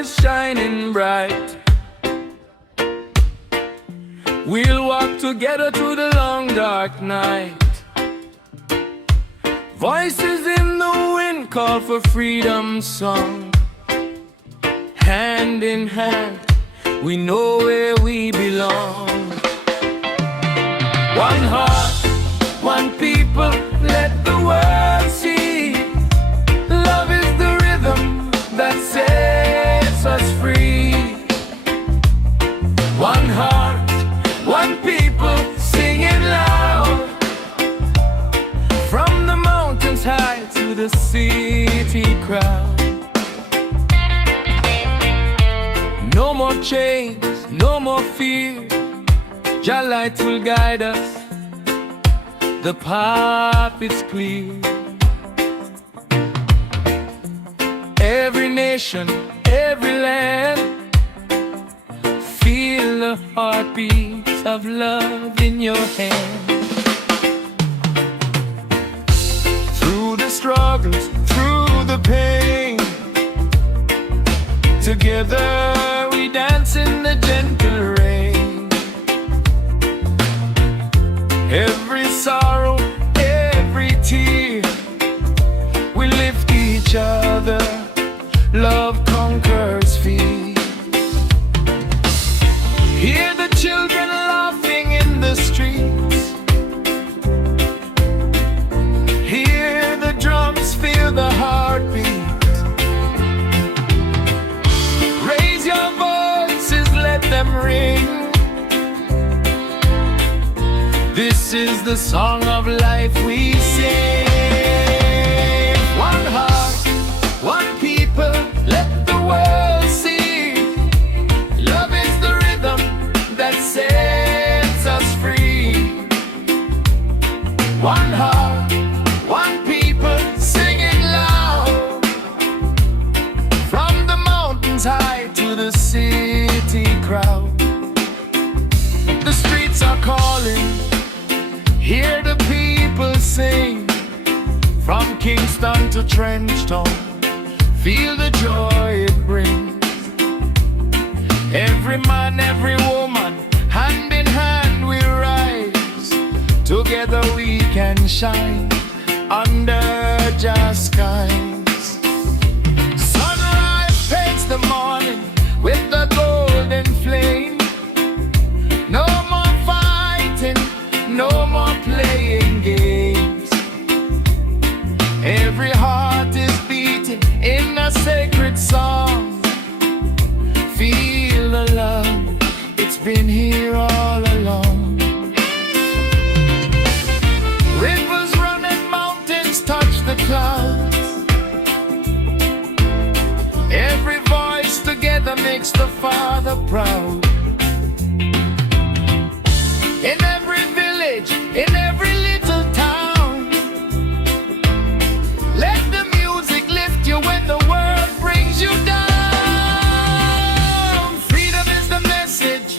is shining bright. We'll walk together through the long dark night. Voices in the wind call for freedom's song. Hand in hand, we know where we belong. One heart, one people, let the world see. Love is the rhythm that sets us free. One heart, one people, singing loud. From the mountains high to the city crowd. No more chains, no more fear. Your light will guide us. The path is clear. Every nation, every land, feel the heartbeat of love in your hand. Through the struggles, through the pain, together we dance in the gentle rain. Every sorrow, every tear, we lift each other. Love conquers fear. Hear the children laughing in the streets. Hear the drums, feel the heartbeat. Raise your voices, let them ring. This is the song of life we sing. One heart, one people, let the world see. Love is the rhythm that sets us free. One heart, one people, singing loud. From the mountains high to the city crowd. The streets are calling, hear the people sing. From Kingston to Trenchtown, feel the joy it brings. Every man, every woman, hand in hand we rise. Together we can shine under just skies. Sunrise paints the morning with the golden flame. No more fighting, no more playing games. Every heart is beating in a sacred song. Feel the love, it's been here all along. Rivers running, mountains touch the clouds. Every voice together makes the Father proud. In every village, in every little town, let the music lift you when the world brings you down. Freedom is the message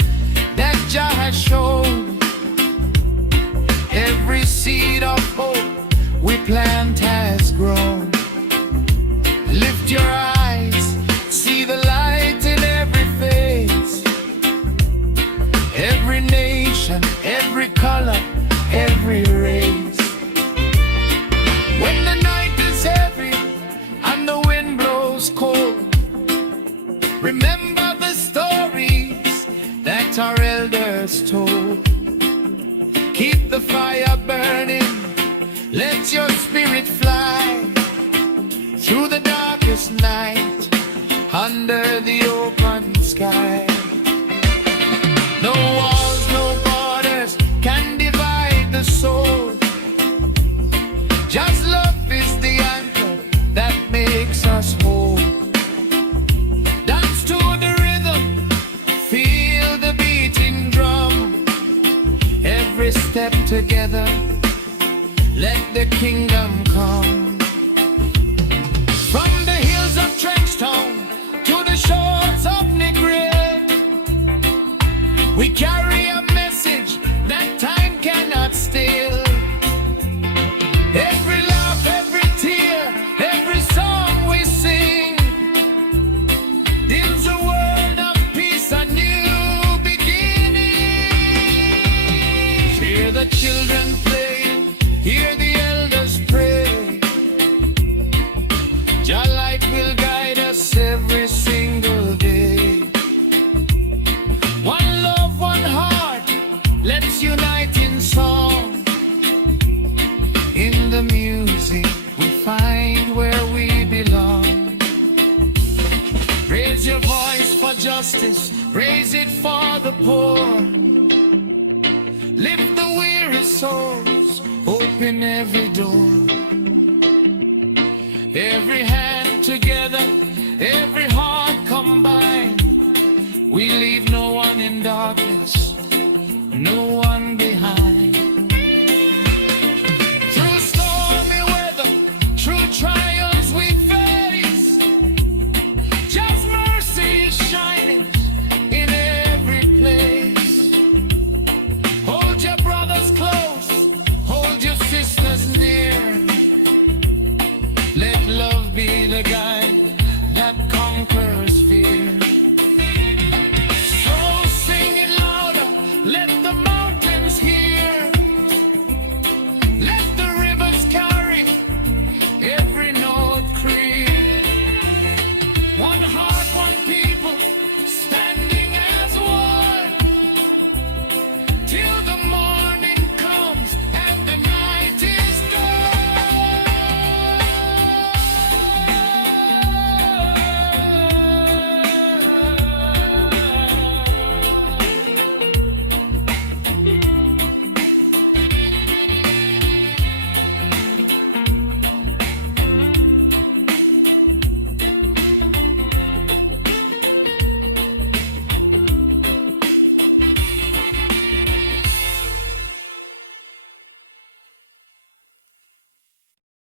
that Jah has shown. Every seed of hope we plant has grown. Lift your eyes, see the light in every face. Every nation, every color, every race. When the night is heavy and the wind blows cold, remember the stories that our elders told. Keep the fire burning, let your spirit fly through the darkest night, under the open sky. No walls, no borders can divide the soul. Just love is the anchor that makes us whole. Dance to the rhythm, feel the beating drum. Every step together, let the kingdom come. From the hills of Trenchtown to the shores of Negril, we carry a message that time cannot steal. Every laugh, every tear, every song we sing, the children play, hear the elders pray. Your light will guide us every single day. One love, one heart, let's unite in song. In the music we find where we belong. Raise your voice for justice, raise it for the poor. Lift the weary souls, open every door. Every hand together, every heart combined. We leave no one in darkness, no one